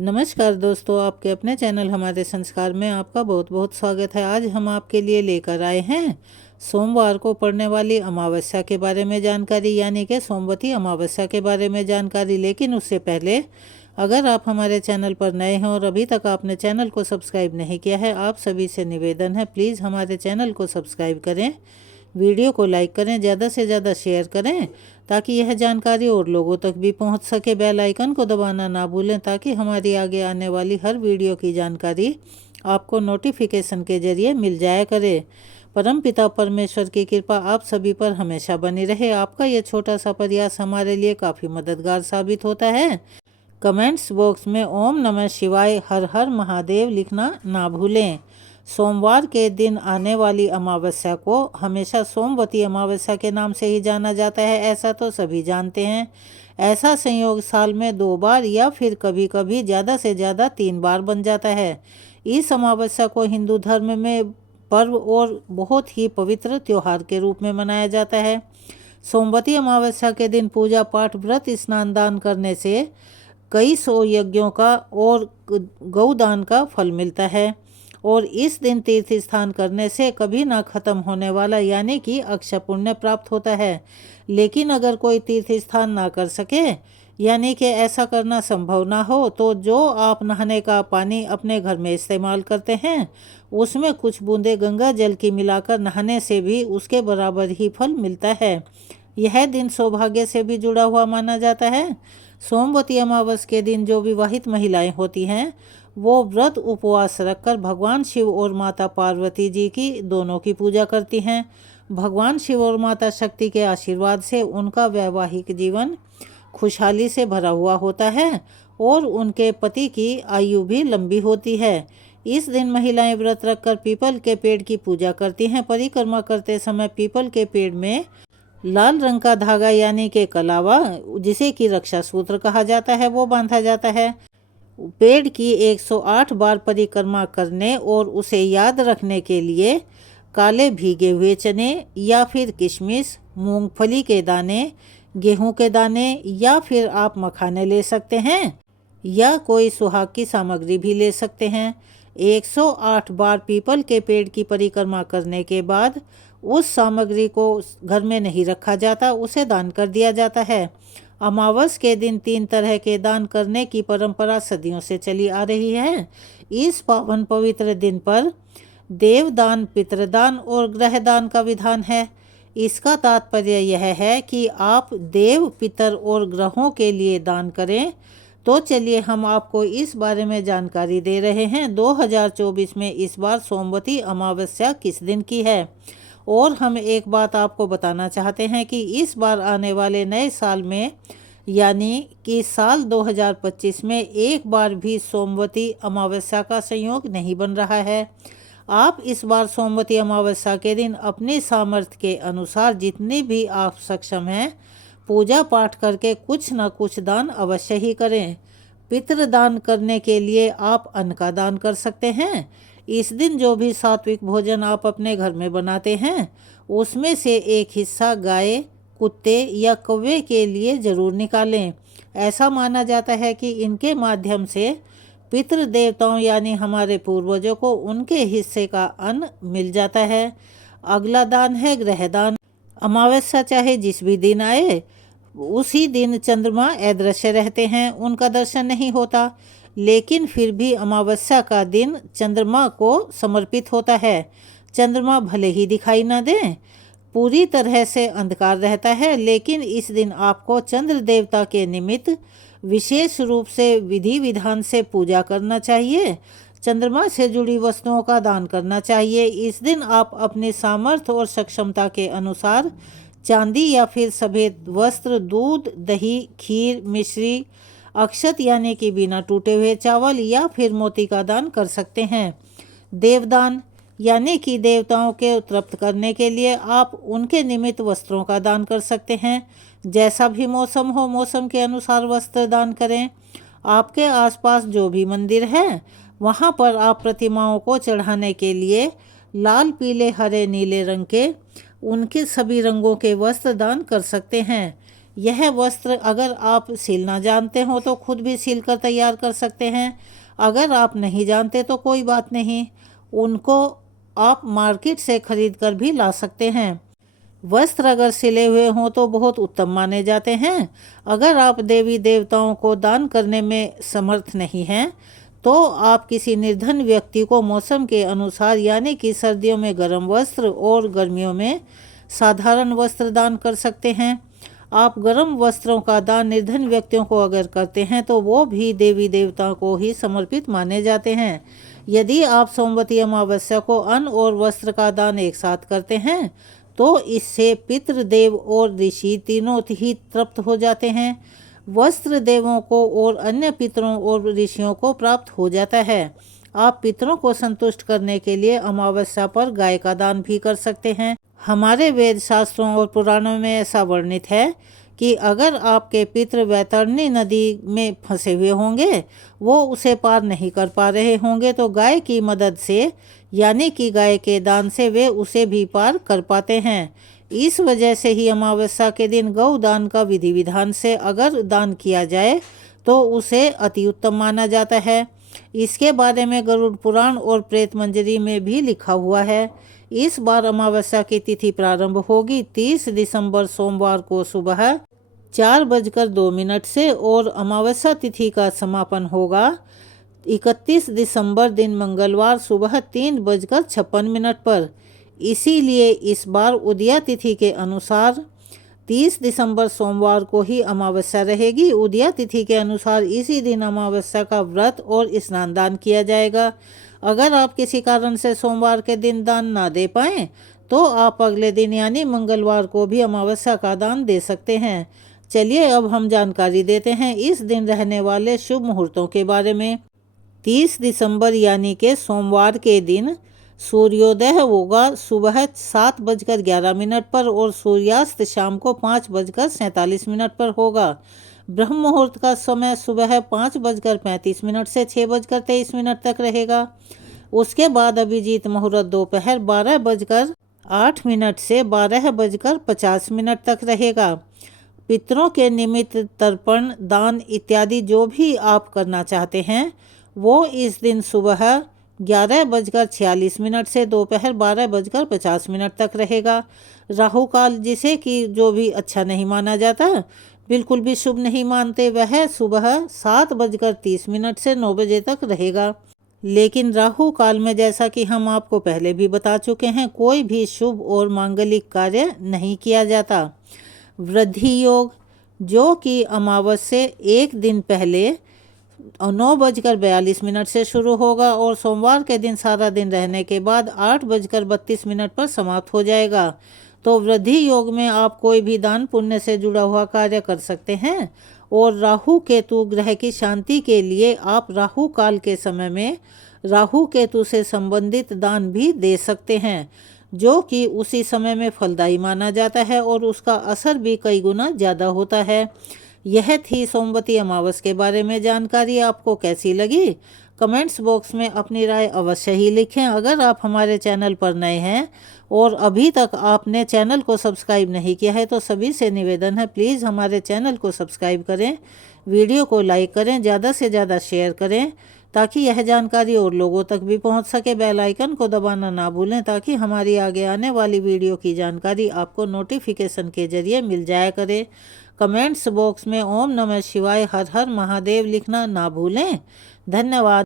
नमस्कार दोस्तों, आपके अपने चैनल हमारे संस्कार में आपका बहुत बहुत स्वागत है। आज हम आपके लिए लेकर आए हैं सोमवार को पड़ने वाली अमावस्या के बारे में जानकारी, यानी कि सोमवती अमावस्या के बारे में जानकारी। लेकिन उससे पहले अगर आप हमारे चैनल पर नए हैं और अभी तक आपने चैनल को सब्सक्राइब नहीं किया है, आप सभी से निवेदन है प्लीज़ हमारे चैनल को सब्सक्राइब करें, वीडियो को लाइक करें, ज़्यादा से ज़्यादा शेयर करें ताकि यह जानकारी और लोगों तक भी पहुंच सके। बेल आइकन को दबाना ना भूलें ताकि हमारी आगे आने वाली हर वीडियो की जानकारी आपको नोटिफिकेशन के जरिए मिल जाया करे। परम पिता परमेश्वर की कृपा आप सभी पर हमेशा बनी रहे। आपका यह छोटा सा प्रयास हमारे लिए काफ़ी मददगार साबित होता है। कमेंट्स बॉक्स में ओम नमः शिवाय हर हर महादेव लिखना ना भूलें। सोमवार के दिन आने वाली अमावस्या को हमेशा सोमवती अमावस्या के नाम से ही जाना जाता है, ऐसा तो सभी जानते हैं। ऐसा संयोग साल में 2 बार या फिर कभी कभी ज़्यादा से ज़्यादा 3 बार बन जाता है। इस अमावस्या को हिंदू धर्म में पर्व और बहुत ही पवित्र त्यौहार के रूप में मनाया जाता है। सोमवती अमावस्या के दिन पूजा पाठ, व्रत, स्नान, दान करने से कई सौ यज्ञों का और गौदान का फल मिलता है। और इस दिन तीर्थ स्थान करने से कभी ना खत्म होने वाला यानी कि अक्षय पुण्य प्राप्त होता है। लेकिन अगर कोई तीर्थ स्थान ना कर सके यानी कि ऐसा करना संभव ना हो, तो जो आप नहाने का पानी अपने घर में इस्तेमाल करते हैं उसमें कुछ बूंदे गंगा जल की मिलाकर नहाने से भी उसके बराबर ही फल मिलता है। यह दिन सौभाग्य से भी जुड़ा हुआ माना जाता है। सोमवती अमावस के दिन जो विवाहित महिलाएं होती हैं वो व्रत उपवास रखकर भगवान शिव और माता पार्वती जी की दोनों की पूजा करती हैं। भगवान शिव और माता शक्ति के आशीर्वाद से उनका वैवाहिक जीवन खुशहाली से भरा हुआ होता है और उनके पति की आयु भी लंबी होती है। इस दिन महिलाएं व्रत रखकर पीपल के पेड़ की पूजा करती हैं। परिक्रमा करते समय पीपल के पेड़ में लाल रंग का धागा यानी कि कलावा, जिसे कि रक्षा सूत्र कहा जाता है, वो बांधा जाता है। पेड़ की 108 बार परिक्रमा करने और उसे याद रखने के लिए काले भीगे हुए चने या फिर किशमिश, मूंगफली के दाने, गेहूं के दाने या फिर आप मखाने ले सकते हैं या कोई सुहाग की सामग्री भी ले सकते हैं। 108 बार पीपल के पेड़ की परिक्रमा करने के बाद उस सामग्री को घर में नहीं रखा जाता, उसे दान कर दिया जाता है। अमावस के दिन 3 तरह के दान करने की परंपरा सदियों से चली आ रही है। इस पावन पवित्र दिन पर देवदान, पितृदान और ग्रहदान का विधान है। इसका तात्पर्य यह है कि आप देव, पितर और ग्रहों के लिए दान करें। तो चलिए हम आपको इस बारे में जानकारी दे रहे हैं 2024 में इस बार सोमवती अमावस्या किस दिन की है। और हम एक बात आपको बताना चाहते हैं कि इस बार आने वाले नए साल में यानी कि साल 2025 में एक बार भी सोमवती अमावस्या का संयोग नहीं बन रहा है। आप इस बार सोमवती अमावस्या के दिन अपनी सामर्थ्य के अनुसार जितनी भी आप सक्षम हैं पूजा पाठ करके कुछ न कुछ दान अवश्य ही करें। पितृदान करने के लिए आप अन्न का दान कर सकते हैं। इस दिन जो भी सात्विक भोजन आप अपने घर में बनाते हैं उसमें से एक हिस्सा गाय, कुत्ते या कौवे के लिए ज़रूर निकालें। ऐसा माना जाता है कि इनके माध्यम से पितृ देवताओं यानी हमारे पूर्वजों को उनके हिस्से का अन्न मिल जाता है। अगला दान है ग्रहदान। अमावस्या चाहे जिस भी दिन आए उसी दिन चंद्रमा अदृश्य रहते हैं, उनका दर्शन नहीं होता। लेकिन फिर भी अमावस्या का दिन चंद्रमा को समर्पित होता है। चंद्रमा भले ही दिखाई न दें, पूरी तरह से अंधकार रहता है, लेकिन इस दिन आपको चंद्र देवता के निमित्त विशेष रूप से विधि विधान से पूजा करना चाहिए। चंद्रमा से जुड़ी वस्तुओं का दान करना चाहिए। इस दिन आप अपने सामर्थ्य और सक्षमता के अनुसार चांदी या फिर सफ़ेद वस्त्र, दूध, दही, खीर, मिश्री, अक्षत यानी कि बिना टूटे हुए चावल या फिर मोती का दान कर सकते हैं। देवदान यानी कि देवताओं के तृप्त करने के लिए आप उनके निमित्त वस्त्रों का दान कर सकते हैं। जैसा भी मौसम हो, मौसम के अनुसार वस्त्र दान करें। आपके आसपास जो भी मंदिर है वहाँ पर आप प्रतिमाओं को चढ़ाने के लिए लाल, पीले, हरे, नीले रंग के उनके सभी रंगों के वस्त्र दान कर सकते हैं। यह वस्त्र अगर आप सिलना जानते हो तो खुद भी सिल कर तैयार कर सकते हैं। अगर आप नहीं जानते तो कोई बात नहीं, उनको आप मार्केट से खरीद कर भी ला सकते हैं। वस्त्र अगर सिले हुए हों तो बहुत उत्तम माने जाते हैं। अगर आप देवी देवताओं को दान करने में समर्थ नहीं हैं तो आप किसी निर्धन व्यक्ति को मौसम के अनुसार यानी कि सर्दियों में गर्म वस्त्र और गर्मियों में साधारण वस्त्र दान कर सकते हैं। आप गर्म वस्त्रों का दान निर्धन व्यक्तियों को अगर करते हैं तो वो भी देवी देवताओं को ही समर्पित माने जाते हैं। यदि आप सोमवती अमावस्या को अन्न और वस्त्र का दान एक साथ करते हैं तो इससे पितृदेव और ऋषि तीनों ही तृप्त हो जाते हैं। वस्त्र देवों को और अन्य पितरों और ऋषियों को प्राप्त हो जाता है। आप पितरों को संतुष्ट करने के लिए अमावस्या पर गाय का दान भी कर सकते हैं। हमारे वेद शास्त्रों और पुराणों में ऐसा वर्णित है कि अगर आपके पितृ वैतरणी नदी में फंसे हुए होंगे, वो उसे पार नहीं कर पा रहे होंगे, तो गाय की मदद से यानी कि गाय के दान से वे उसे भी पार कर पाते हैं। इस वजह से ही अमावस्या के दिन गौ दान का विधि विधान से अगर दान किया जाए तो उसे अति उत्तम माना जाता है। इसके बारे में गरुड़ पुराण और प्रेत मंजरी में भी लिखा हुआ है। इस बार अमावस्या की तिथि प्रारंभ होगी 30 दिसंबर सोमवार को सुबह 4:02 से और अमावस्या तिथि का समापन होगा 31 दिसंबर दिन मंगलवार सुबह 3:56 पर। इसीलिए इस बार उदया तिथि के अनुसार 30 दिसंबर सोमवार को ही अमावस्या रहेगी। उदया तिथि के अनुसार इसी दिन अमावस्या का व्रत और स्नान दान किया जाएगा। अगर आप किसी कारण से सोमवार के दिन दान ना दे पाएँ तो आप अगले दिन यानी मंगलवार को भी अमावस्या का दान दे सकते हैं। चलिए अब हम जानकारी देते हैं इस दिन रहने वाले शुभ मुहूर्तों के बारे में। 30 दिसंबर यानी कि सोमवार के दिन सूर्योदय होगा सुबह 7:11 पर और सूर्यास्त शाम को 5:47 पर होगा। ब्रह्म मुहूर्त का समय सुबह 5:35 से 6:23 तक रहेगा। उसके बाद अभिजीत मुहूर्त दोपहर 12:08 से 12:50 तक रहेगा। पितरों के निमित्त तर्पण दान इत्यादि जो भी आप करना चाहते हैं वो इस दिन सुबह 11:46 से दोपहर 12:50 तक रहेगा। राहु काल जिसे कि जो भी अच्छा नहीं माना जाता, बिल्कुल भी शुभ नहीं मानते, वह सुबह 7:30 से 9 बजे तक रहेगा। लेकिन राहु काल में जैसा कि हम आपको पहले भी बता चुके हैं, कोई भी शुभ और मांगलिक कार्य नहीं किया जाता। वृद्धि योग जो कि अमावस्या से एक दिन पहले 9:42 से शुरू होगा और सोमवार के दिन सारा दिन रहने के बाद 8:32 पर समाप्त हो जाएगा। तो वृद्धि योग में आप कोई भी दान पुण्य से जुड़ा हुआ कार्य कर सकते हैं और राहु केतु ग्रह की शांति के लिए आप राहु काल के समय में राहु केतु से संबंधित दान भी दे सकते हैं, जो कि उसी समय में फलदायी माना जाता है और उसका असर भी कई गुना ज़्यादा होता है। यह थी सोमवती अमावस्या के बारे में जानकारी। आपको कैसी लगी? कमेंट्स बॉक्स में अपनी राय अवश्य ही लिखें। अगर आप हमारे चैनल पर नए हैं और अभी तक आपने चैनल को सब्सक्राइब नहीं किया है तो सभी से निवेदन है, प्लीज़ हमारे चैनल को सब्सक्राइब करें, वीडियो को लाइक करें, ज़्यादा से ज़्यादा शेयर करें ताकि यह जानकारी और लोगों तक भी पहुंच सके। बेल आइकन को दबाना ना भूलें ताकि हमारी आगे आने वाली वीडियो की जानकारी आपको नोटिफिकेशन के जरिए मिल जाया करे। कमेंट्स बॉक्स में ओम नमः शिवाय हर हर महादेव लिखना ना भूलें। धन्यवाद।